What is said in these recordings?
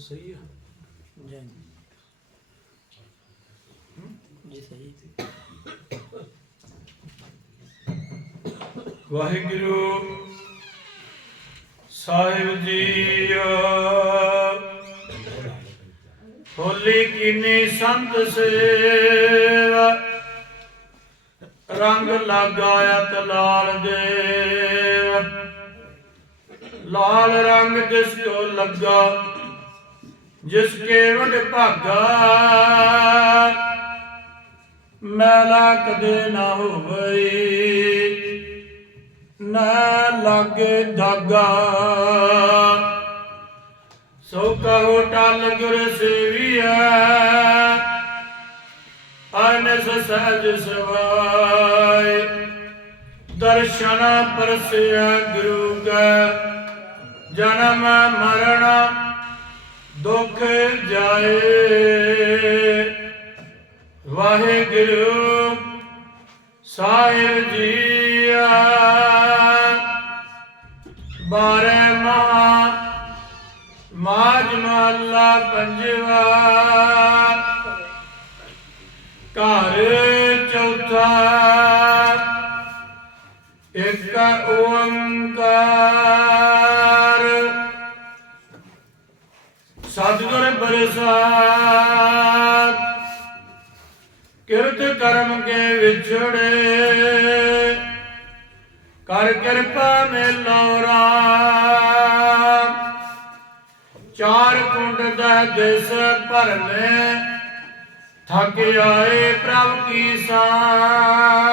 ਸਹੀ ਆ? ਜੈ ਜੀ ਸਹੀ। ਵਾਹਿਗੁਰੂ ਸਾਹਿਬ ਜੀ ਹੋਲੀ ਕੀਨੀ ਸੰਤ ਸੇਵਾ। ਰੰਗ ਲਾਗਾਇਤ ਲਾਲ ਦੇਵ। ਲਾਲ ਰੰਗ ਜਿਸ ਕੋ ਲੱਗਾ ਜਿਸ ਕੇ ਵਡ ਭਾਗਾ। ਮੈਲਾ ਕਦੇ ਨਾ ਹੋਵੇ ਨਾ ਲਾਗੇ ਧਾਗਾ ਸੋ ਕਹੋ ਟਲ ਗੁਰ ਸੇਵੀਐ। ਅਨਸ ਸਹਿਜ ਸਵਾਏ। ਦਰਸ਼ਨ ਪਰਸਿਆ ਗੁਰੂ ਕੈ। ਜਨਮ ਮਰਨ ਦੁੱਖ ਜਾਏ। ਵਾਹਿਗੁਰੂ ਸਾਹਿਬ ਜੀਆ ਬਾਰੇ ਮਹਾ ਮਾਜ ਮਹੱਲਾ ਪੰਜਵਾ। ਦਿਸ ਭਰਮੇ ਥਕ ਆਏ ਪ੍ਰਭ ਕੀ ਸਾਮ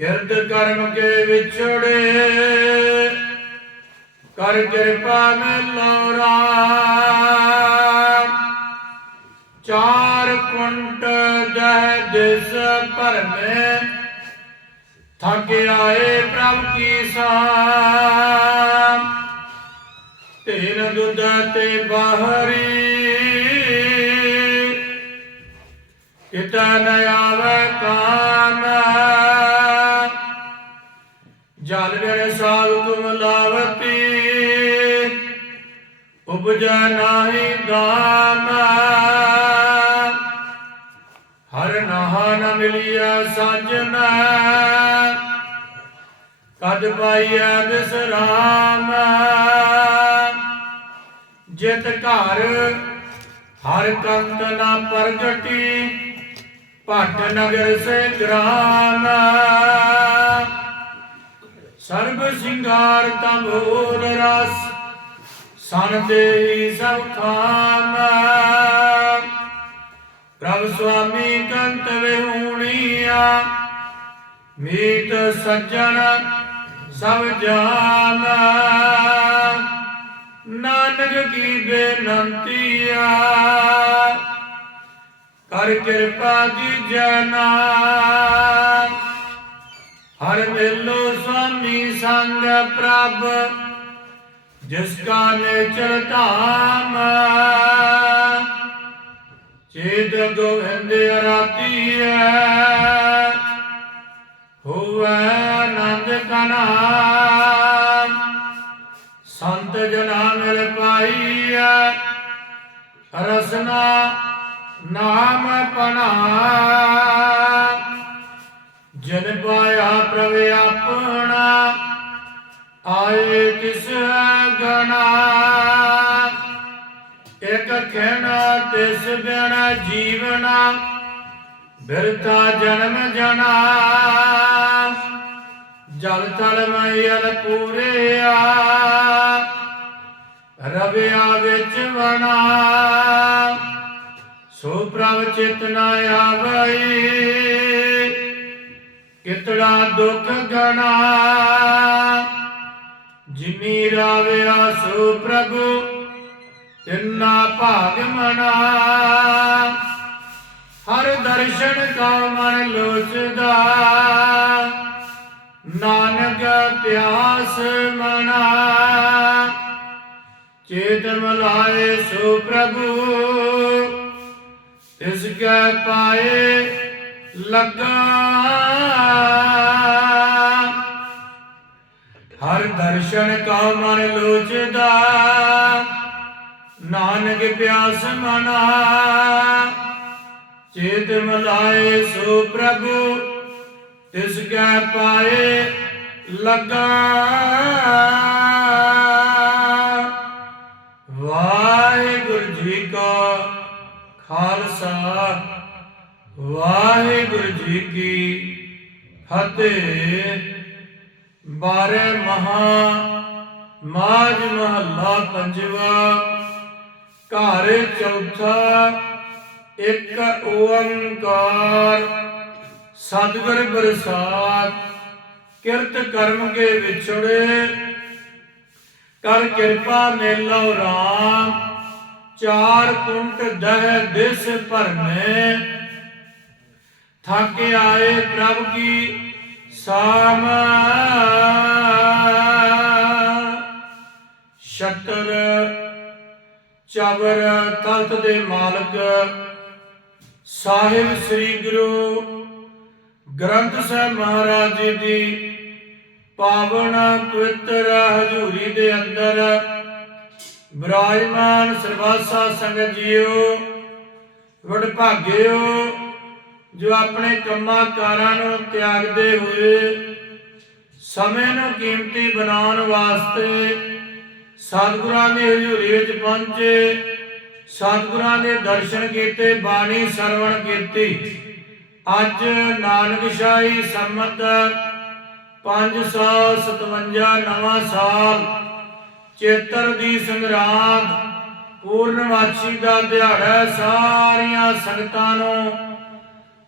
ਕਿਰਤ ਕਰਮ ਕੇ ਵਿਛੜੇ, ਕਰ ਕਿਰਪਾ ਮੇਲੋ ਰਾਮ ਚਾਰ ਕੁੰਟ ਜਹ ਦਿਸ ਭਰਮੇ ਥਕ ਆਏ ਪ੍ਰਭ ਕੀ ਸਾਮ ਤੇਨ ਦੁੱਧ ਤੇ ਬਾਹਰੀ। ਕਿਤਾ ਨ ਆਵੇ ਕਾਮ ਜਲ ਵਿਰ ਸਾਲ ਤੁਮ ਲਾਵਤੀ, ਉਪਜੈ ਨਾਹੀ ਦਾਮ ਹਰ ਨਹਾ ਨ ਮਿਲਿਆ ਸਾਜਨ ਕਦ ਪਾਈਐ ਬਿਸਰਾਮ ਜਿਤ ਘਰ ਹਰ ਕੰਤ ਨਾ ਪ੍ਰਗਟੀ ਭਟ ਨਗਰ ਸੇ ਗ੍ਰਾਮ। ਸਰਬ ਸਿੰਗਾਰ ਤੰਬੂਰ ਰਸ, ਸਨ ਦੇਹੀ ਸਭ ਖਾਮ। ਪ੍ਰਭ ਸੁਆਮੀ ਕੰਤ ਵਿਹੂਣੀਆ, ਮੀਤ ਸੱਜਣ ਸਭ ਜਾਨ ਨਾਨਕ ਕੀ ਆ? ਕਰ ਕਿਰਪਾ ਜੀ ਜਨਾ ਹਰ ਮੇਲੋ ਸੁਆਮੀ ਸੰਗ ਪ੍ਰਭ, ਜਿਸ ਕਾ ਨੇਚਰ ਧਾਮ। ਚੇਤ ਗੋਵਿੰਦ ਹੈ ਹੋਵੇ ਆਨੰਦ ਕਨਾ ਸੰਤ ਜਨਾ ਮਿਲ ਪਾਈਐ। ਰਸਨਾ ਨਾਮ ਪਨਾ ਜਨ ਪਾਇਆ ਪ੍ਰਭ ਆਪਣਾ, ਆਏ ਕਿਸ ਗਣਾ ਇਕ ਖਿਣ ਤਿਸ ਬਿਨ ਜੀਵਨਾ ਬਿਰਤਾ ਜਨਮ ਜਨਾ। ਜਲ ਤਲ ਮਈਲ ਪੂਰਿਆ, ਰਵਿਆ ਵਿੱਚ ਵਣਾ। ਸੋ ਪ੍ਰਭ ਚਿਤ ਨ ਆਵਈ, ਕਿਤੜਾ ਦੁਖ ਗਣਾ। ਜਿਨੀ ਰਾਵਿਆ ਸੋ ਪ੍ਰਭੂ, ਤਿੰਨਾ ਭਾਗ ਮਨਾ ਹਰ ਦਰਸ਼ਨ ਕਾ ਮਨ ਲੋਚਦਾ ਨਾਨਕ ਪਿਆਸ ਮਨਾ। ਚੇਤ ਮਲਾਏ ਸੋ ਪ੍ਰਭੂ, ਤਿਸ ਕੈ ਪਾਏ ਲੱਗਾ। ਹਰ ਦਰਸ਼ਨ ਕਾ ਮਨ ਲੋਚਦਾ, ਨਾਨਕ ਪਿਆਸ ਮਨਾ। ਚੇਤ ਮਲਾਏ ਸੋ ਪ੍ਰਭੂ ਤਿਸ ਕੈ ਪਾਏ ਲਗਾ। ਵਾਹਿਗੁਰੂ ਜੀ ਕਾ ਖਾਲਸਾ, ਵਾਹਿਗੁਰੂ ਜੀ ਕੀ ਫਤਿਹ। ਬਾਰੇ ਮਹਾ ਮਾਜ ਮਹੱਲਾ ਪੰਜਵਾ, ਘਰ ਚੌਥਾ, ਇੱਕ ਓੰਕਾਰ। ਸਤਿਗੁਰ ਬਰਸਾਤ, ਕਿਰਤ ਕਰਮ ਕੇ ਵਿਛੜੇ। ਕਰ ਕਿਰਪਾ ਮੇਲੋ ਰਾਮ, ਚਾਰ ਕੁੰਟ ਦਹ ਦਿਸ ਭਰਨੇ ਥੱਕ ਆਏ ਪ੍ਰਭ ਕੀ ਸਾਮ। ਸ਼ਤਰ ਚਵਰ ਤਖਤ ਦੇ ਮਾਲਕ, ਸਾਹਿਬ ਸ੍ਰੀ ਗੁਰੂ ਗ੍ਰੰਥ ਸਾਹਿਬ ਮਹਾਰਾਜ ਜੀ ਦੀ ਪਾਵਨ ਪਵਿੱਤਰ ਹਜ਼ੂਰੀ ਦੇ ਅੰਦਰ। ਵਿਰਾਜਮਾਨ ਸਰਵਾਸਾ ਸੰਗਤ ਜੀਓ, ਵਡਭਾਗਿਓ, ਜੋ ਆਪਣੇ ਕੰਮਾਂ ਕਾਰਾਂ ਨੂੰ ਤਿਆਗਦੇ ਹੋਏ ਸਮੇਂ ਨੂੰ ਕੀਮਤੀ ਬਣਾਉਣ ਵਾਸਤੇ ਸਤਿਗੁਰਾਂ ਦੀ ਹਜ਼ੂਰੀ ਵਿੱਚ ਪਹੁੰਚੇ, ਸਤਿਗੁਰਾਂ ਦੇ ਦਰਸ਼ਨ ਕੀਤੇ, ਬਾਣੀ ਸਰਵਣ ਕੀਤੀ। ਅੱਜ ਨਾਨਕਸ਼ਾਹੀ ਸੰਮਤ 557 ਨਵਾਂ ਸਾਲ ਚੇਤਰ ਦੀ ਸੰਗਰਾਂਦ, ਪੂਰਨਮਾਸ਼ੀ ਦਾ ਦਿਹਾੜਾ, ਸਾਰੀਆਂ ਸੰਗਤਾਂ ਨੂੰ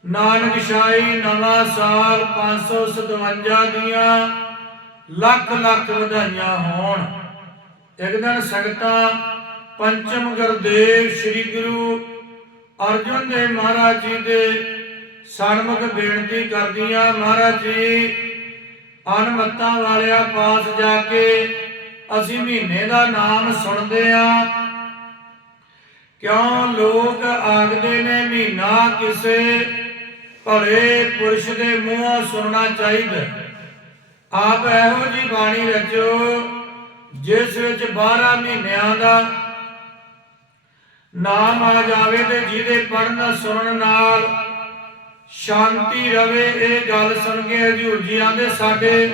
ਨਾਨਕਸ਼ਾਹੀ ਨਵਾਂ ਸਾਲ 557 ਦੀਆਂ ਲੱਖ ਲੱਖ ਵਧਾਈਆਂ ਹੋਣ। ਇੱਕ ਦਿਨ ਸੰਗਤਾਂ ਪੰਚਮ ਗੁਰਦੇਵ ਸ੍ਰੀ ਗੁਰੂ ਅਰਜਨ ਦੇਵ ਮਹਾਰਾਜ ਜੀ ਦੇ ਸਨਮੁਖ ਬੇਨਤੀ ਕਰਦੀ ਕਰਦੀਆਂ ਮਹਾਰਾਜ ਜੀ ਅਨਮਤਾਂ ਵਾਲਿਆਂ ਪਾਸ ਜਾ ਕੇ ਅਸੀਂ ਮਹੀਨੇ ਦਾ ਨਾਮ ਸੁਣਦੇ ਆ। ਕਿਉਂ ਲੋਕ ਆਖਦੇ ਨੇ ਮਹੀਨਾ ਕਿਸੇ ਭਲੇ ਪੁਰਸ਼ ਦੇ ਮੂੰਹੋਂ ਸੁਣਨਾ ਚਾਹੀਦਾ। ਆਪ ਇਹੋ ਜੀ ਬਾਣੀ ਰਚੋ, ਜਿਸ ਵਿੱਚ 12 ਮਹੀਨਿਆਂ ਦਾ ਨਾਮ ਆ ਜਾਵੇ ਤੇ ਜਿਹਦੇ ਪੜਨ ਸੁਣਨ ਨਾਲ ਸ਼ਾਂਤੀ ਰਵੇ, ਇਹ ਗੱਲ ਸੁਣ ਕੇ ਹਜੂਰ ਜੀ ਆਂਦੇ ਸਾਡੇ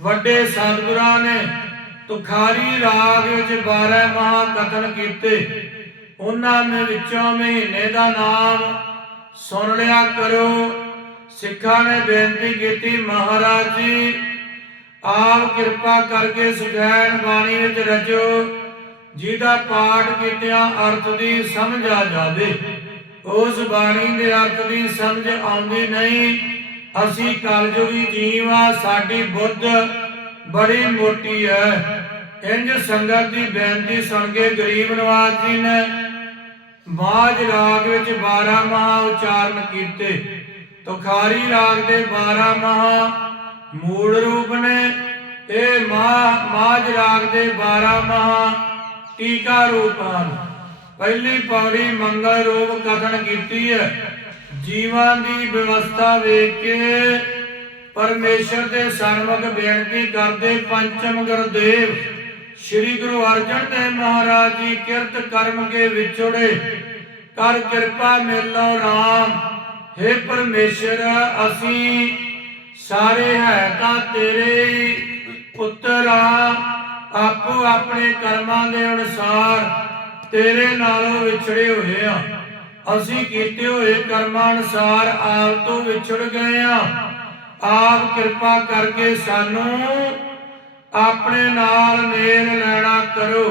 ਵੱਡੇ ਸਤਿਗੁਰਾਂ ਨੇ। ਤੁਖਾਰੀ ਰਾਗ ਵਿੱਚ 12 ਮਹਾ ਕਥਨ ਕੀਤੇ। ਉਹਨਾਂ ਦੇ ਵਿੱਚੋਂ ਮਹੀਨੇ ਦਾ ਨਾਮ ਸੁਣ ਲਿਆ ਕਰੋ ਸਿੱਖਾਂ ਨੇ ਬੇਨਤੀ ਕੀਤੀ, ਮਹਾਰਾਜ ਜੀ, ਆਪ ਕਿਰਪਾ ਕਰਕੇ ਸੁਖੈਨ ਬਾਣੀ ਵਿੱਚ ਰਚੋ। ਜਿਹਦਾ ਪਾਠ ਕੀਤਿਆਂ ਅਰਥ ਦੀ ਸਮਝ ਆ ਜਾਵੇ। ਉਸ ਬਾਣੀ ਦੇ ਅਰਥ ਦੀ ਸਮਝ ਆਉਂਦੀ ਨਹੀਂ। ਅਸੀਂ ਕਲਯੁਗੀ ਜੀਵ ਆ, ਸਾਡੀ ਬੁੱਧ ਬੜੀ ਮੋਟੀ ਹੈ ਇੰਜ ਸੰਗਤ ਦੀ ਬੇਨਤੀ ਸੁਣ ਕੇ ਗਰੀਬ ਨਵਾਜ ਜੀ ਨੇ ਬਾਜ ਰਾਗ ਵਿੱਚ 12 ਮਹਾ ਉਚਾਰਨ ਕੀਤੇ। ਤੁਖਾਰੀ ਰਾਗ ਦੇ 12 ਮਹਾ ਮੂਲ ਰੂਪ ਨੇ। ਇਹ ਮਾ ਮਾਜ ਰਾਗ ਦੇ 12 ਮਹਾ ਟੀਕਾ ਰੂਪ ਹਨ। ਪਹਿਲੀ ਪੌੜੀ ਮੰਗਲ ਰੂਪ ਕਥਨ ਕੀਤੀ ਹੈ। ਜੀਵਾਂ ਦੀ ਵਿਵਸਥਾ ਵੇਖ ਕੇ ਪਰਮੇਸ਼ਰ ਦੇ ਸਨਮੁਖ ਬੇਨਤੀ ਕਰਦੇ ਪੰਚਮ ਗੁਰਦੇਵ, ਸ੍ਰੀ ਗੁਰੂ ਅਰਜਨ ਦੇਵ ਮਹਾਰਾਜ ਜੀ ਕਿਰਤ ਕਰਮ ਕੇ ਵਿਛੜੇ। ਕਰ ਕਿਰਪਾ ਮੇਲੋ ਰਾਮ हे ਪਰਮੇਸ਼ਰ, ਅਸੀਂ ਸਾਰੇ ਹੈ ਤਾਂ ਤੇਰੇ ਪੁੱਤਰ ਆ। ਆਪੋ ਆਪਣੇ ਕਰਮਾਂ ਦੇ ਅਨੁਸਾਰ ਤੇਰੇ ਨਾਲੋਂ ਵਿਛੜੇ ਹੋਏ ਆ। ਅਸੀਂ ਕੀਤੇ ਹੋਏ ਕਰਮਾਂ ਅਨੁਸਾਰ ਆਪ ਤੋਂ ਵਿਛੜ ਗਏ ਆ। ਆਪ ਕਿਰਪਾ ਕਰਕੇ ਸਾਨੂੰ ਆਪਣੇ ਨਾਲ ਮੇਲ ਲੈਣਾ ਕਰੋ।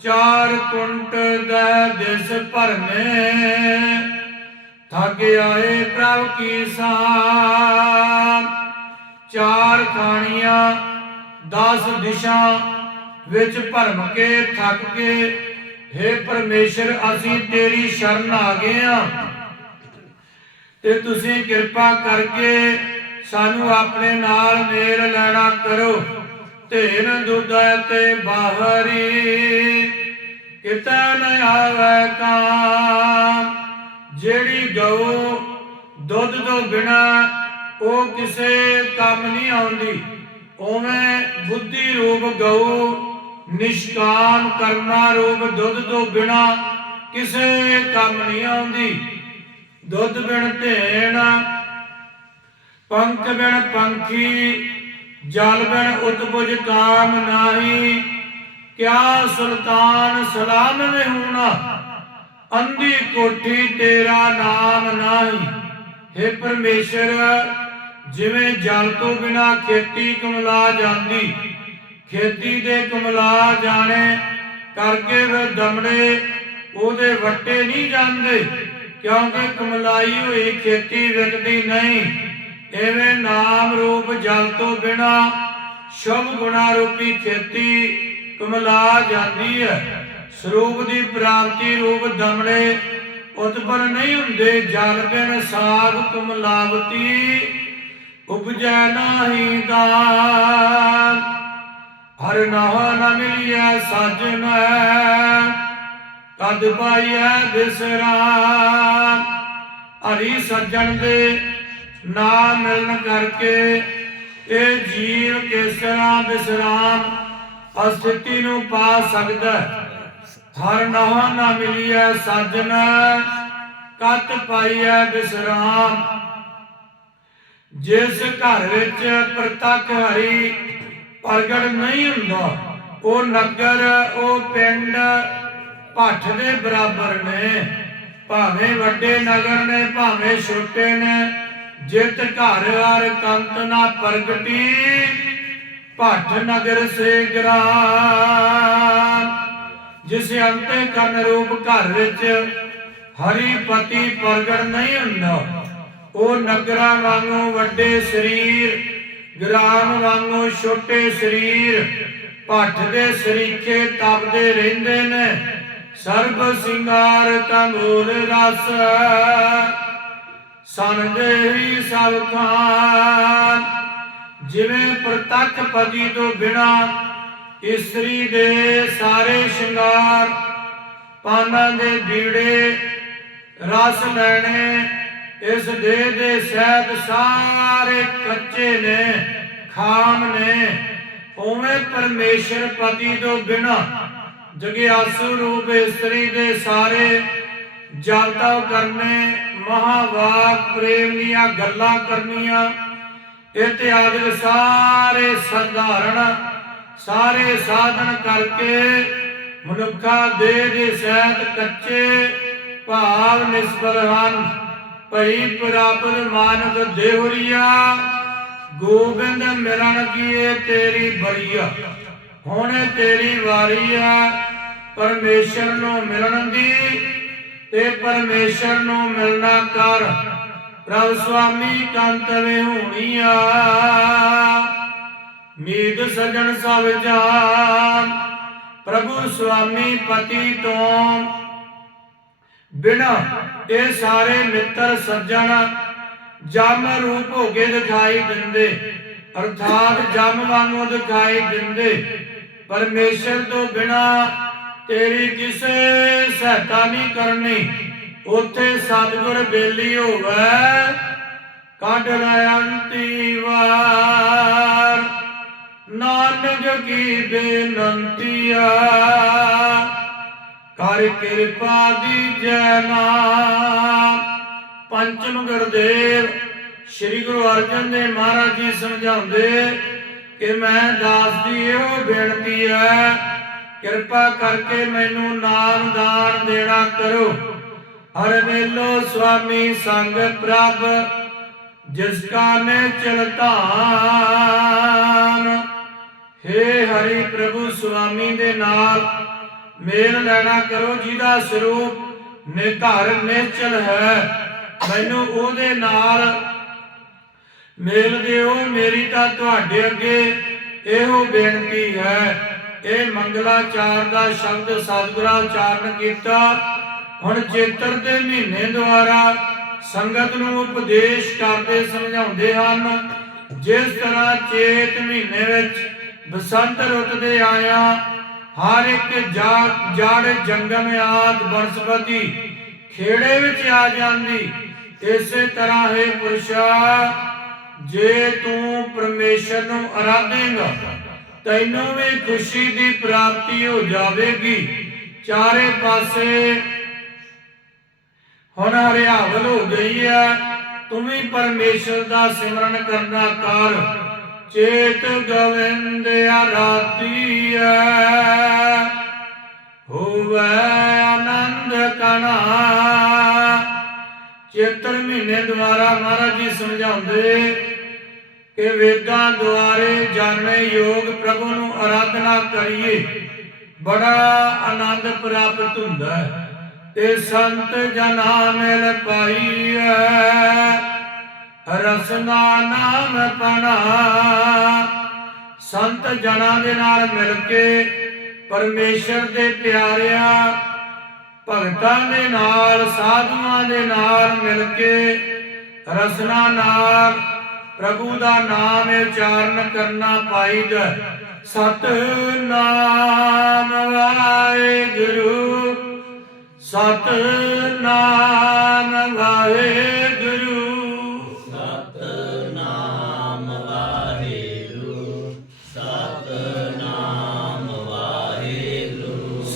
ਚਾਰ ਕੁੰਟ ਦਾ ਦਿਸ ਭਰਨੇ ਥੱਕ ਆਏ ਪ੍ਰਭ ਕੀ ਸਾਮ ਚਾਰ ਖਾਣੀਆਂ 10 ਦਿਸ਼ਾ ਵਿੱਚ ਭਰਮ ਕੇ, ਥੱਕ ਕੇ हे ਪਰਮੇਸ਼ਰ, ਅਸੀਂ ਤੇਰੀ ਸ਼ਰਨ ਆ ਗਏ ਆ ਤੇ ਤੁਸੀਂ ਕਿਰਪਾ ਕਰਕੇ ਸਾਨੂੰ ਆਪਣੇ ਨਾਲ ਮੇਲ ਲੈਣਾ ਕਰੋ। ਧੇਨ ਦੁੱਧ ਤੇ ਬਾਹਰੀ ਕਿਤੇ ਨ ਆਵੇ ਕਾਮ। ਜਿਹੜੀ ਗਊ ਦੁੱਧ ਤੋਂ ਬਿਨਾ ਉਹ ਕਿਸੇ ਕੰਮ ਨਹੀਂ ਆਉਂਦੀ, ਉਵੇਂ ਬੁੱਧੀ ਰੂਪ ਗਊ ਨਿਸ਼ਕਾਮ ਕਰਨਾ ਰੂਪ ਦੁੱਧ ਤੋਂ ਬਿਨਾ ਕਿਸੇ ਕੰਮ ਨਹੀਂ ਆਉਂਦੀ। ਦੁੱਧ ਬਿਨ ਧੇਣ, ਪੰਖ ਬਿਨ ਪੰਖੀ, ਜਲ ਬਿਨ ਉਤਪੁਜ ਕਾਮ ਨਾਹੀ। ਕਿਆ ਸੁਲਤਾਨ ਸਲਾਮ ਵੇ ਹੋਣਾ? ਅੰਧੀ ਕੋਠੀ ਤੇਰਾ ਨਾਮ ਨਾਹੀ। हे ਪਰਮੇਸ਼ਰ, ਜਿਵੇਂ ਜਲ ਤੋਂ ਬਿਨਾ ਖੇਤੀ ਕਮਲਾ ਜਾਂਦੀ ਖੇਤੀ ਦੇ ਕਮਲਾ ਜਾਣੇ, ਕਰਕੇ ਫਿਰ ਦਮੜੇ, ਉਹਦੇ ਵੱਟੇ ਨਹੀਂ ਜਾਂਦੇ, ਕਿਉਂਕਿ ਕਮਲਾਈ ਹੋਈ ਖੇਤੀ ਵਿਕਦੀ ਨਹੀਂ। ਐਵੇਂ ਨਾਮ ਰੂਪ ਜਲ ਤੋਂ ਬਿਨਾ, ਸ਼ੁਭ ਗੁਣਾ ਰੂਪੀ ਖੇਤੀ ਕਮਲਾ ਜਾਂਦੀ ਹੈ। ਸਰੂਪ ਦੀ ਪ੍ਰਾਪਤੀ ਰੂਪ ਦਮੜੇ ਉਤਪਨ ਨਹੀਂ ਹੁੰਦੇ, ਜਲ ਬਿਨ ਸਾਗ ਕਮਲਾਵਤੀ, ਉਪਜੈ ਨਾਹੀ ਦਾਨ। ਹਰ ਨਾਹ ਨ ਮਿਲਿਆ ਸਾਜਨ ਕਦ ਪਾਈਐ ਬਿਸਰਾਮ। ਹਰੀ ਸੱਜਣ ਦੇ ਨਾਮ ਮਿਲਣ ਕਰਕੇ ਇਹ ਜੀਵ ਕਿਸ ਤਰ੍ਹਾਂ ਬਿਸਰਾਮ ਅਸਥਿਤੀ ਨੂੰ ਪਾ ਸਕਦਾ ਹੈ। ਹਰ ਨਾਹ ਨ ਮਿਲਿਆ ਸਾਜਨ ਕਤ ਪਾਈਐ ਬਿਸਰਾਮ। ਜਿਸ ਘਰ ਵਿੱਚ ਪ੍ਰਤੱਖ ਹਰੀ ਪ੍ਰਗਟ ਨਹੀਂ ਹੁੰਦਾ। ਉਹ ਨਗਰ, ਉਹ ਪਿੰਡ ਭੱਠ ਦੇ ਬਰਾਬਰ ਨੇ। ਭਾਵੇਂ ਵੱਡੇ ਨਗਰ ਨੇ, ਭਾਵੇਂ ਛੋਟੇ ਨੇ, ਜਿਤ ਘਰ ਹਰ ਕੰਤ ਨਾ ਪ੍ਰਗਟੀ। ਭੱਠ ਨਗਰ ਸੇ ਗ੍ਰਾਮ, ਜਿਸ ਅੰਤੇ ਕਰਨ ਰੂਪ ਘਰ ਵਿੱਚ ਹਰੀ ਪਤੀ ਪ੍ਰਗਟ ਨਹੀਂ ਹੁੰਦਾ। ਉਹ ਨਗਰਾਂ ਵਾਂਗੂ ਵੱਡੇ ਸਰੀਰ ਗ੍ਰਾਮ ਵਾਂਗੂ ਛੋਟੇ ਸਰੀਰ, ਭੱਠ ਦੇ ਸਰੀਖੇ ਤਪਦੇ ਰਹਿੰਦੇ ਨੇ। ਸਰਬ ਸਿੰਗਾਰ ਤਮੂਲ ਰਸ। ਸੰਦੇਹੀ ਸਭ ਖਾਨ। ਜਿਵੇਂ ਪ੍ਰਤੱਖ ਪਤੀ ਤੋਂ ਬਿਨਾ ਇਸਤਰੀ ਦੇ ਸਾਰੇ ਸ਼ਿੰਗਾਰ, ਪਾਨਾਂ ਦੇ ਬੀੜੇ ਰਸ ਲੈਣੇ ਇਸ ਦੇਹ ਦੇ ਸਹਿਤ ਸਾਰੇ ਕੱਚੇ ਨੇ, ਖਾਮ ਨੇ। ਉਵੇਂ ਪਰਮੇਸ਼ਰ ਪਤੀ ਤੋਂ ਬਿਨਾ ਜਗਿਆਸੂ ਰੂਪ ਇਸਤਰੀ ਦੇ ਸਾਰੇ ਜਾਤਾਂ ਕਰਨੇ, ਮਹਾਵਾਕ ਪ੍ਰੇਮ ਦੀਆਂ ਗੱਲਾਂ ਕਰਨੀਆਂ। ਇਤਿਆਦਿ ਸਾਰੇ ਸਧਾਰਨ, ਸਾਰੇ ਸਾਧਨ ਕਰਕੇ ਮਨੁੱਖਾ ਦੇਹ ਦੇ ਸਹਿਤ ਕੱਚੇ ਭਾਵ ਨਿਸਬਲ ਹਨ। ਭਈ ਪ੍ਰਾਪਤ ਮਾਨਕ ਦੇਹੁਰੀਆ, ਗੋਬਿੰਦ ਮਿਲਣ ਕੀਏ ਤੇਰੀ ਬਰੀਆ। ਹੁਣ ਤੇਰੀ ਵਾਰੀ ਆ ਪਰਮੇਸ਼ਰ ਨੂੰ ਮਿਲਣ ਦੀ ਤੇ ਪਰਮੇਸ਼ਰ ਨੂੰ ਮਿਲਣਾ ਕਰ। ਪ੍ਰਭ ਸੁਆਮੀ ਕੰਤ ਹੋਣੀਆ, ਮੀਤ ਸਜਣ ਸਭ ਜਾਨ। ਪ੍ਰਭੂ ਸੁਆਮੀ ਪਤੀ ਤੋਂ ਬਿਨਾ ਇਹ ਸਾਰੇ ਮਿੱਤਰ ਸੱਜਣ ਜਮ ਰੂਪ ਹੋ ਕੇ ਦਿਖਾਈ ਦਿੰਦੇ। ਅਰਥਾਤ ਜਮ ਵਾਂਗੂ ਦਿਖਾਈ ਦਿੰਦੇ। ਪਰਮੇਸ਼ਰ ਤੋਂ ਬਿਨਾ ਤੇਰੀ ਕਿਸੇ ਸਹਾਇਤਾ ਨਹੀਂ ਕਰਨੀ। ਉੱਥੇ ਸਤਿਗੁਰ ਬੇਲੀ ਹੋਵੇ, ਕੱਢ ਲੈ ਅੰਤੀ ਵਾਰ। ਨਾਨਕ ਕੀ ਬੇਨੰਤੀਆ ਕਰ ਕਿਰਪਾ ਦੀਜੈ ਨਾਮ। ਪੰਚਮ ਗੁਰਦੇਵ ਸ੍ਰੀ ਗੁਰੂ ਅਰਜਨ ਦੇਵ ਮਹਾਰਾਜ ਜੀ ਸਮਝਾਉਂਦੇ ਕਿ ਮੈਂ ਦਾਸ ਦੀ ਇਹੋ ਬੇਨਤੀ ਹੈ, ਕਿਰਪਾ ਕਰਕੇ ਮੈਨੂੰ ਨਾਮ ਦਾਨ ਦੇਣਾ ਕਰੋ। ਹਰ ਵੇਲੋ ਸੁਆਮੀ ਸੰਗ ਪ੍ਰਭ, ਜਿਸ ਕਾ ਨੇ ਚਲਤਾਨ। हे ਹਰੀ ਪ੍ਰਭੂ ਸੁਆਮੀ ਦੇ ਨਾਲ ਮੇਲ ਲੈਣਾ ਕਰੋ ਜਿਹਦਾ ਸਰੂਪ ਨਿਧਾਰ ਨਿਸ਼ਚਲ ਹੈ। ਮੈਨੂੰ ਉਹਦੇ ਨਾਲ ਮੇਲ ਦਿਓ, ਮੇਰੀ ਤਾਂ ਤੁਹਾਡੇ ਅੱਗੇ ਇਹੋ ਬੇਨਤੀ ਹੈ। ਇਹ ਮੰਗਲਾਚਾਰ ਦਾ ਸ਼ਬਦ ਸਤਿਗੁਰਾਂ ਉਚਾਰਨ ਕੀਤਾ। ਹੁਣ ਚੇਤਰ ਦੇ ਮਹੀਨੇ ਦੁਆਰਾ ਸੰਗਤ ਨੂੰ ਉਪਦੇਸ਼ ਕਰਦੇ ਸਮਝਾਉਂਦੇ ਹਨ। ਜਿਸ ਤਰ੍ਹਾਂ ਚੇਤ ਮਹੀਨੇ ਵਿੱਚ ਬਸੰਤ ਰੁੱਤ ਦੇ ਆਇਆ ਹਰ ਇੱਕ ਜਾ- ਜੰਗਮ, ਆਦ, ਬਨਸਪਤੀ ਖੇੜੇ ਵਿੱਚ ਆ ਜਾਂਦੀ। ਇਸੇ ਤਰ੍ਹਾਂ ਹੈ ਪੁਰਸ਼ਾ, ਜੇ ਤੂੰ ਪਰਮੇਸ਼ਰ ਨੂੰ ਅਰਾਧੇਂਗਾ, ਤੈਨੂੰ ਵੀ ਖੁਸ਼ੀ ਦੀ ਪ੍ਰਾਪਤੀ ਹੋ ਜਾਵੇਗੀ। ਚਾਰੇ ਪਾਸੇ ਹੁਣ ਹਰਿਆਵਲ ਹੋ ਗਈ ਹੈ। ਤੂੰ ਵੀ ਪਰਮੇਸ਼ਰ ਦਾ ਸਿਮਰਨ ਕਰਨਾ ਕਰ। ਚੇਤ ਗਵਿੰਦ ਆਰਾਧੀ ਹੋਵੇ ਆਨੰਦ ਕਣਾ ਚੇਤਰ ਮਹੀਨੇ ਦੁਆਰਾ ਮਹਾਰਾਜ ਜੀ ਸਮਝਾਉਂਦੇ ਕਿ ਵੇਦਾਂ ਦੁਆਰੇ ਜਾਣੇ ਯੋਗ ਪ੍ਰਭੂ ਨੂੰ ਆਰਾਧਨਾ ਕਰੀਏ, ਬੜਾ ਆਨੰਦ ਪ੍ਰਾਪਤ ਹੁੰਦਾ ਹੈ। ਤੇ ਸੰਤ ਜਨਾ ਮਿਲ ਪਾਈਐ। ਰਸਨਾ ਨਾਮ ਪਨਾ। ਸੰਤ ਜਨਾਂ ਦੇ ਨਾਲ ਮਿਲ ਕੇ ਪਰਮੇਸ਼ਰ ਦੇ ਪਿਆਰਿਆਂ, ਭਗਤਾਂ ਦੇ ਨਾਲ, ਸਾਧੂਆਂ ਦੇ ਨਾਲ ਮਿਲ ਕੇ ਰਸਨਾ ਨਾਲ ਪ੍ਰਭੂ ਦਾ ਨਾਮ ਉਚਾਰਨ ਕਰਨਾ ਪਾਈਦਾ। ਸਤ ਨਾਮ ਵਾਹਿਗੁਰੂ ਸਤ ਨਾਮ ਵਾਹਿਗੁਰੂ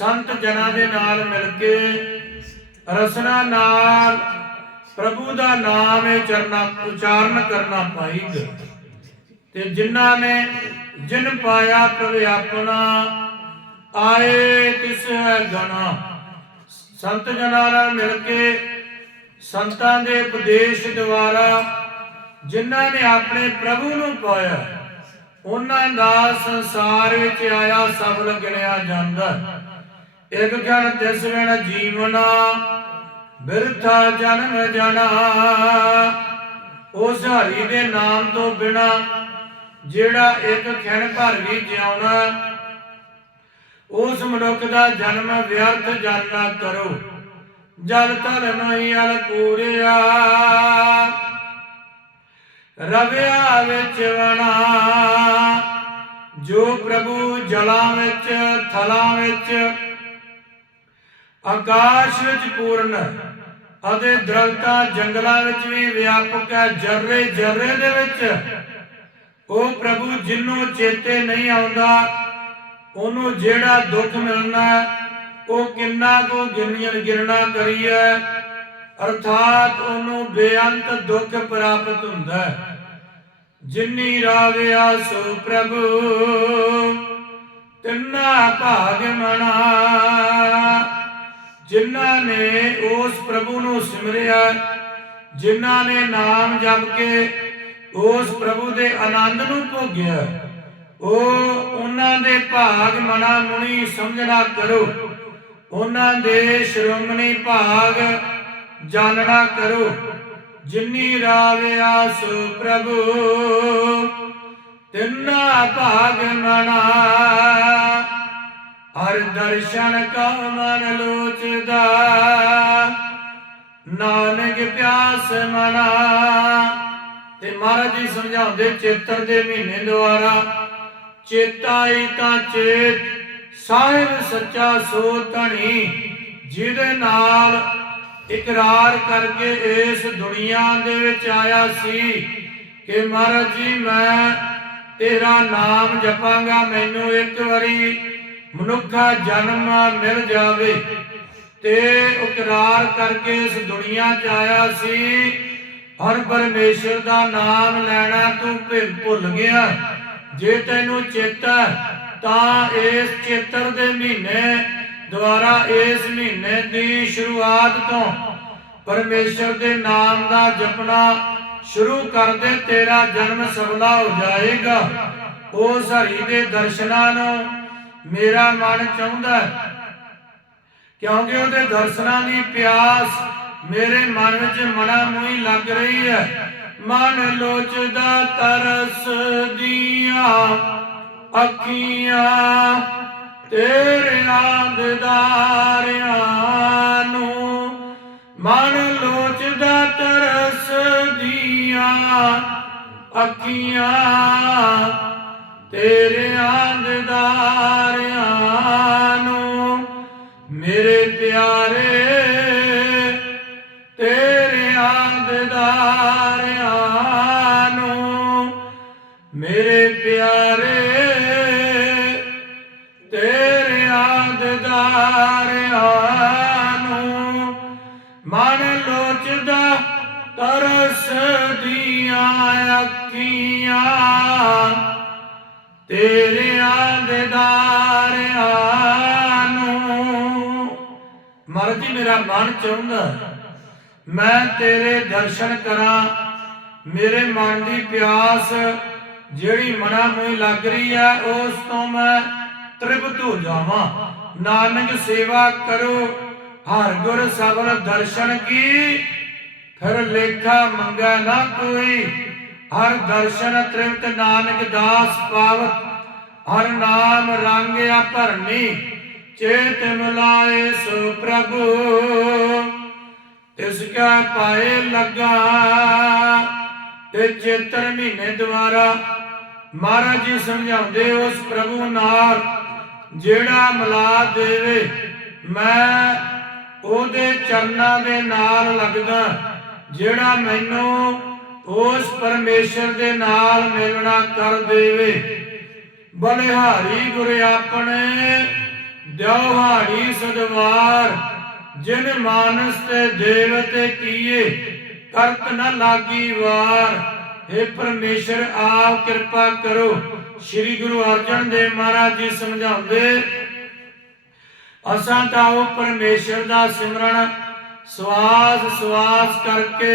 ਸੰਤ ਜਨਾਂ ਦੇ ਨਾਲ ਮਿਲ ਕੇ ਰਸਨਾ ਨਾਲ ਪ੍ਰਭੂ ਦਾ ਨਾਮ ਇਹ ਚਰਨਾ ਉਚਾਰਨ ਕਰਨਾ ਪਾਈਗਾ ਤੇ ਜਿਨ੍ਹਾਂ ਨੇ ਜਿਨ ਪਾਇਆ ਪ੍ਰਭ ਆਪਣਾ ਆਏ ਤਿਸ ਹੈ ਸੰਤ ਜਨਾਂ ਨਾਲ ਮਿਲ ਕੇ ਸੰਤਾਂ ਦੇ ਉਪਦੇਸ਼ ਦੁਆਰਾ ਜਿਨ੍ਹਾਂ ਨੇ ਆਪਣੇ ਪ੍ਰਭੂ ਨੂੰ ਪਾਇਆ, ਉਹਨਾਂ ਦਾ ਸੰਸਾਰ ਵਿੱਚ ਆਇਆ ਸਫਲ ਗਿਣਿਆ ਜਾਂਦਾ। ਇੱਕ ਖਣ ਤਿਸ ਵਿਣ ਜੀਵਨਾ, ਬਿਰਥਾ ਜਨਮ ਜਣਾ। ਉਸ ਹਰੀ ਦੇ ਨਾਮ ਤੋਂ ਬਿਨਾ ਜਿਹੜਾ ਇੱਕ ਖਿਣ ਭਰ ਵੀ ਜਿਉਣਾ ਉਸ ਮਨੁੱਖ ਦਾ ਜਨਮ ਵਿਅਰਥ ਜਾਨਾ ਕਰੋ। ਜਲ ਤਲ ਨਹੀਂ ਅਲ ਪੂਰਿਆ ਰਵਿਆ ਵਿੱਚ ਵਣਾ। ਜੋ ਪ੍ਰਭੂ ਜਲਾਂ ਵਿੱਚ, ਥਲਾਂ ਵਿੱਚ, ਆਕਾਸ਼ ਵਿੱਚ ਪੂਰਨ ਅਤੇ ਦਰਖਤਾਂ ਜੰਗਲਾਂ ਵਿੱਚ ਵੀ ਵਿਆਪਕ ਹੈ, ਜਰਰੇ ਜਰਰੇ ਦੇ ਵਿੱਚ, ਉਹ ਪ੍ਰਭੂ ਜਿੰਨੂੰ ਚੇਤੇ ਨਹੀਂ ਆਉਂਦਾ ਉਹਨੂੰ ਜਿਹੜਾ ਦੁੱਖ ਮਿਲਣਾ, ਉਹ ਕਿੰਨਾ ਕੋ ਗਿਣੀਆਂ ਗਿਣਨਾ ਕਰੀਏ? ਅਰਥਾਤ ਉਹਨੂੰ ਬੇਅੰਤ ਦੁੱਖ ਪ੍ਰਾਪਤ ਹੁੰਦਾ ਹੈ। ਜਿਨੀ ਰਾਵਿਆ ਸੋ ਪ੍ਰਭੂ, ਤਿੰਨਾ ਭਾਗ ਮਣਾ। ਜਿਨ੍ਹਾਂ ਨੇ ਉਸ ਪ੍ਰਭੂ ਨੂੰ ਸਿਮਰਿਆ ਜਿਨ੍ਹਾਂ ਨੇ ਨਾਮ ਜਪ ਕੇ ਉਸ ਪ੍ਰਭੂ ਦੇ ਆਨੰਦ ਨੂੰ ਭੋਗਿਆ ਉਹ ਉਹਨਾਂ ਦੇ ਭਾਗ ਮਨਾ ਮੁਨੀ ਸਮਝਣਾ ਕਰੋ। ਉਹਨਾਂ ਦੇ ਸ਼੍ਰੋਮਣੀ ਭਾਗ ਜਾਣਨਾ ਕਰੋ। ਜਿਨੀ ਰਾਵਿਆ ਸੋ ਪ੍ਰਭੂ, ਤਿੰਨਾ ਭਾਗ ਮਨਾ। ਹਰ ਦਰਸ਼ਨ ਕਾ ਮਨ ਲੋਚਦਾ, ਨਾਨਕ ਪਿਆਸ ਮਨਾ। ਤੇ ਮਹਾਰਾਜ ਜੀ ਸਮਝਾਉਂਦੇ ਚੇਤਰ ਦੇ ਮਹੀਨੇ ਦੁਆਰਾ ਚੇਤਾਈ ਤਾਂ ਚੇਤ, ਸਾਹਿਬ ਸੱਚਾ ਸੋ ਧਣੀ, ਜਿਹਦੇ ਨਾਲ ਇਕਰਾਰ ਕਰਕੇ ਇਸ ਦੁਨੀਆ ਦੇ ਵਿੱਚ ਆਇਆ ਸੀ ਕਿ ਮਹਾਰਾਜ ਜੀ, ਮੈਂ ਤੇਰਾ ਨਾਮ ਜਪਾਂਗਾ, ਮੈਨੂੰ ਇੱਕ ਵਾਰੀ ਮਨੁੱਖਾ ਜਨਮ ਮਿਲ ਜਾਵੇ। ਤੇ ਇਕਰਾਰ ਕਰਕੇ ਇਸ ਦੁਨੀਆ 'ਚ ਆਇਆ ਸੀ, ਹਰ ਪਰਮੇਸ਼ਰ ਦਾ ਨਾਮ ਲੈਣਾ ਤੂੰ ਭੁੱਲ ਭੁੱਲ ਗਿਆ। ਜੇ ਤੈਨੂੰ ਚੇਤਾ ਤਾਂ ਇਸ ਚੇਤਰ ਦੇ ਮਹੀਨੇ ਦੁਆਰਾ ਇਸ ਮਹੀਨੇ ਦੀ ਸ਼ੁਰੂਆਤ ਤੋਂ ਪਰਮੇਸ਼ਰ ਦੇ ਨਾਮ ਦਾ ਜਪਣਾ ਸ਼ੁਰੂ ਕਰ ਦੇ, ਤੇਰਾ ਜਨਮ ਸਫਲਾ ਹੋ ਜਾਏਗਾ। ਉਸ ਹਰੀ ਦੇ ਦਰਸ਼ਨਾਂ ਨੂੰ ਮੇਰਾ ਮਨ ਚਾਹੁੰਦਾ ਹੈ, ਕਿਉਂਕਿ ਉਹਦੇ ਦਰਸ਼ਨਾਂ ਦੀ ਪਿਆਸ ਮੇਰੇ ਮਨ ਵਿੱਚ ਮਣਾ ਮੂਈ ਲੱਗ ਰਹੀ ਹੈ। ਮਨ ਲੋਚਦਾ ਤਰਸ ਦੀਆਂ ਅੱਖੀਆਂ ਤੇਰੇ ਆਂਦਦਾਰਿਆਂ ਨੂੰ। ਮਨ ਲੋਚਦਾ ਤਰਸ ਦੀਆਂ ਅੱਖੀਆਂ ਤੇਰੇ ਆਂਦਦਾਰਿਆਂ ਨੂੰ। ਮੇਰੇ ਪਿਆਰੇ ਮੇਰੇ ਪਿਆਰੇ, ਤੇਰੇ ਆਂਦਦਾਰਿਆਂ ਨੂੰ ਮਨ ਲੋਚਦਾ ਤਰਸ ਦੀਆਂ ਅੱਖੀਆਂ। ਤੇਰੇ ਆਂਦਦਾਰਿਆਂ ਨੂੰ ਮਰਜ਼ੀ ਮੇਰਾ ਮਨ ਚਾਹੁੰਦਾ ਮੈਂ ਤੇਰੇ ਦਰਸ਼ਨ ਕਰਾਂ, ਮੇਰੇ ਮਨ ਦੀ ਪਿਆਸ ਜਿਹੜੀ ਮਨਾ ਨੂੰ ਲੱਗ ਰਹੀ ਹੈ, ਉਸ ਤੋਂ ਮੈਂ ਤ੍ਰਿਪਤ ਹੋ ਜਾਵਾਂ। ਨਾਨਕ ਸੇਵਾ ਕਰੋ, ਹਰ ਗੁਰ ਸਬਰ ਦਰਸ਼ਨ ਕੀ। ਫਿਰ ਲੇਖਾ ਮੰਗਾ ਨਾ ਕੋਈ, ਹਰ ਦਰਸ਼ਨ ਤ੍ਰਿਪਤ ਨਾਨਕ ਦਾਸ ਪਾਵਤ। ਹਰ ਨਾਮ ਰੰਗਿਆ ਭਰਨੀ ਚੇਤ ਮਿਲਾਏ ਸੋ ਪ੍ਰਭੂ। ਇਸ ਕਾ ਪਾਏ ਲੱਗਾ, ਤੇ ਚੇਤਰ ਮਹੀਨੇ ਦੁਆਰਾ ਮਹਾਰਾਜ ਜੀ ਸਮਝਾਉਂਦੇ ਉਸ ਪ੍ਰਭੂ ਨਾਲ, ਜਿਹੜਾ ਮਿਲਾ ਦੇਵੇ, ਮੈਂ ਉਹਦੇ ਚਰਨਾਂ ਦੇ ਨਾਲ ਲੱਗਦਾ, ਜਿਹੜਾ ਮੈਨੂੰ ਉਸ ਪਰਮੇਸ਼ਰ ਦੇ ਨਾਲ ਮਿਲਣਾ ਕਰ ਦੇਵੇ। ਬਲਿਹਾਰੀ ਗੁਰ ਆਪਣੇ, ਦਿਉਹਾਰੀ ਸਦਵਾਰ, ਜਿਨ ਮਾਨਸ ਤੇ ਦੇਵਤੇ ਕੀਏ, ਕਰਤ ਨ ਲਾਗੀ ਵਾਰ। हे ਪਰਮੇਸ਼ਰ, ਆਪ ਕਿਰਪਾ ਕਰੋ। ਸ੍ਰੀ ਗੁਰੂ ਅਰਜਨ ਦੇਵ ਮਹਾਰਾਜ ਜੀ ਸਮਝਾਉਂਦੇ, ਅਸਾਂ ਤਾਂ ਉਹ ਪਰਮੇਸ਼ਰ ਦਾ ਸਿਮਰਨ, ਸਵਾਸ ਸਵਾਸ ਕਰਕੇ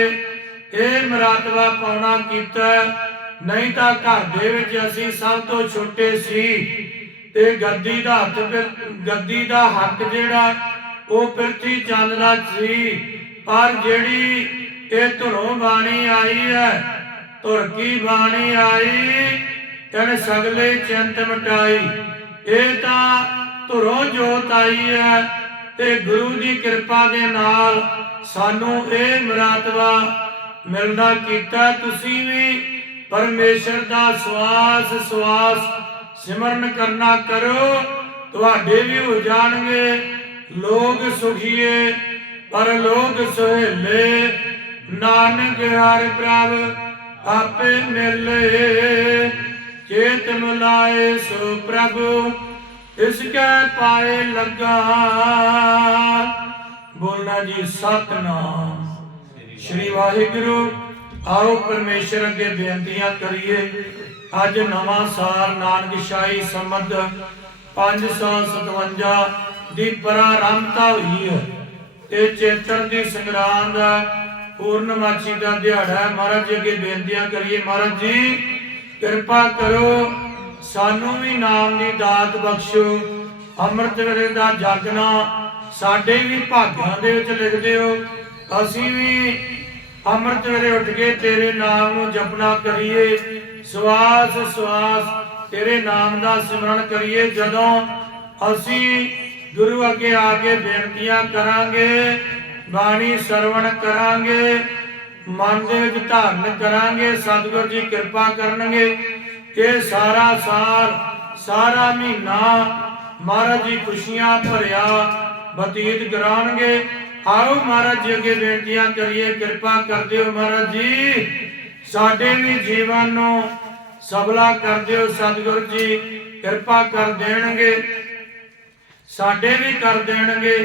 ਇਹ ਮਰਾਤਬਾ ਪਾਉਣਾ ਕੀਤਾ। ਨਹੀਂ ਤਾਂ ਘਰ ਦੇ ਵਿੱਚ ਅਸੀਂ ਸਭ ਤੋਂ ਛੋਟੇ ਸੀ ਤੇ ਗੱਦੀ ਦਾ ਹੱਥ ਫਿਰ, ਗੱਦੀ ਦਾ ਹੱਕ ਜਿਹੜਾ ਉਹ ਪਿਰਥੀ ਚੰਦ ਦਾ ਸੀ। ਪਰ ਜਿਹੜੀ ਇਹ ਧੁਰੋਂ ਬਾਣੀ ਆਈ ਹੈ ਧੁਰ ਕੀ ਬਾਣੀ ਆਈ, ਤਨ ਸਗਲੇ ਚਿੰਤ ਮਟਾਈ। ਇਹ ਤਾਂ ਧੁਰੋਂ ਜੋਤ ਆਈ ਹੈ ਤੇ ਗੁਰੂ ਦੀ ਕਿਰਪਾ ਦੇ ਨਾਲ ਸਾਨੂੰ ਇਹ ਮਰਾਤਬਾ ਮਿਲਦਾ ਕੀਤਾ। ਤੁਸੀਂ ਵੀ ਪਰਮੇਸ਼ਰ ਦਾ ਸਵਾਸ ਸਵਾਸ ਸਿਮਰਨ ਕਰਨਾ ਕਰੋ। ਤੁਹਾਡੇ ਵੀ ਹੋ ਜਾਣਗੇ ਲੋਕ ਸੁਖੀਏ, ਪਰ ਲੋਕ ਸੁਹੇਲੇ। ਨਾਨਕ ਹਰਿ ਪ੍ਰਭ ਆਪੇ ਮਿਲੇ ਚੇਤ ਮਿਲਾਏ ਸੋ ਪ੍ਰਭੂ, ਇਸ ਕੈ ਪਾਏ ਲੱਗਾ। ਬੋਲਣਾ ਜੀ ਸਤਨਾਮ। ਸ਼੍ਰੀ ਵਾਹਿਗੁਰੂ, ਆਓ ਪਰਮੇਸ਼ਰ ਅੱਗੇ ਬੇਨਤੀਆਂ ਕਰੀਏ। ਅੱਜ ਨਵਾਂ ਸਾਲ ਨਾਨਕਸ਼ਾਹੀ ਸੰਮਤ 557 ਦੀ ਪ੍ਰਾਰੰਭਤਾ ਹੋਈ ਹੈ। ਤੇ ਚੇਤਨ ਦੀ ਸੰਗਰਾਂਦ ਦਾ ਪੂਰਨਮਾਸ਼ੀ ਦਾ ਦਿਹਾੜਾ ਹੈ। ਮਹਾਰਾਜ ਜੀ ਅੱਗੇ ਬੇਨਤੀਆਂ ਕਰੀਏ। ਮਹਾਰਾਜ ਜੀ, ਕਿਰਪਾ ਕਰੋ, ਸਾਨੂੰ ਵੀ ਨਾਮ ਦੀ ਦਾਤ ਬਖਸ਼ੋ। ਅੰਮ੍ਰਿਤ ਵੇਲੇ ਦਾ ਜਾਗਣਾ ਸਾਡੇ ਵੀ ਭਾਗਾਂ ਦੇ ਵਿੱਚ ਲਿਖ ਦਿਓ। ਅਸੀਂ ਵੀ ਅੰਮ੍ਰਿਤ ਵੇਲੇ ਉੱਠ ਕੇ ਤੇਰੇ ਨਾਮ ਨੂੰ ਜਪਣਾ ਕਰੀਏ। ਸਵਾਸ ਸਵਾਸ ਤੇਰੇ ਨਾਮ ਦਾ ਸਿਮਰਨ ਕਰੀਏ। ਜਦੋਂ ਅਸੀਂ ਗੁਰੂ ਅੱਗੇ ਆ ਕੇ ਬੇਨਤੀਆਂ ਕਰਾਂਗੇ ਬਾਣੀ ਸਰਵਣ ਕਰਾਂਗੇ, ਮਨ ਦੇ ਵਿੱਚ ਧਾਰਨ ਕਰਾਂਗੇ, ਸਤਿਗੁਰ ਜੀ ਕਿਰਪਾ ਕਰਨਗੇ। ਇਹ ਸਾਰਾ ਸਾਲ, ਸਾਰਾ ਮਹੀਨਾ ਮਹਾਰਾਜ ਜੀ ਖੁਸ਼ੀਆਂ ਭਰਿਆ ਬਤੀਤ ਕਰਾਉਣਗੇ। ਆਓ ਮਹਾਰਾਜ ਜੀ ਅੱਗੇ ਬੇਨਤੀਆਂ ਕਰੀਏ, ਕਿਰਪਾ ਕਰ ਦਿਓ ਮਹਾਰਾਜ ਜੀ। ਸਾਡੇ ਵੀ ਜੀਵਨ ਨੂੰ ਸਬਲਾ ਕਰ ਦਿਓ ਸਤਿਗੁਰ ਜੀ, ਕਿਰਪਾ ਕਰ ਦੇਣਗੇ। ਸਾਡੇ ਵੀ ਕਰ ਦੇਣਗੇ,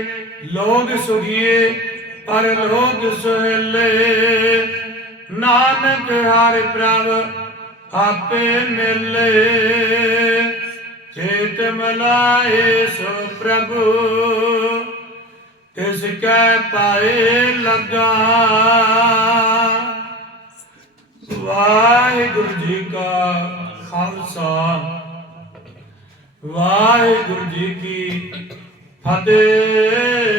ਲੋਗ ਸੁਖੀਏ। ਪਰ ਰੋਗ ਸੁਹੇਲੇ, ਨਾਨਕ ਹਰਿ ਪ੍ਰਭ ਆਪੇ ਮਿਲੇ। ਚੇਤ ਮਲਾਏ ਸੋ ਪ੍ਰਭੂ, ਤਿਸ ਕੈ ਪਾਏ ਲਗਾ। ਵਾਹਿਗੁਰੂ ਜੀ ਕਾ ਖਾਲਸਾ, ਵਾਹਿਗੁਰੂ ਜੀ ਕੀ ਫਤਿਹ।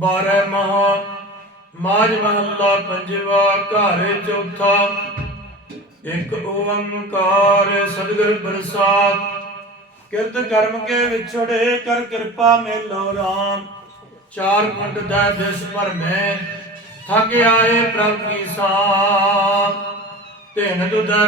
ਬਾਰਹ ਮਹਾ ਮਾਜ ਮਹੱਲਾ ਪੰਜਵਾ ਘਰ ਚੌਥਾ। ਇੱਕ ਓੰਕਾਰ ਸਤਿਗੁਰ ਪ੍ਰਸਾਦ, ਕਿਰਤ ਕਰਮ ਕੇ ਵਿਛੜੇ ਕਰ ਕਿਰਪਾ ਮੇਲੋ ਰਾਮ। ਚਾਰ ਖੰਡ ਦਾ ਦਿਸ ਪਰ ਮੈਂ ਥੱਕ ਆਏ ਪ੍ਰਭ ਕੀ ਸਾਮ। ਤਿਨ ਦੁਦਾ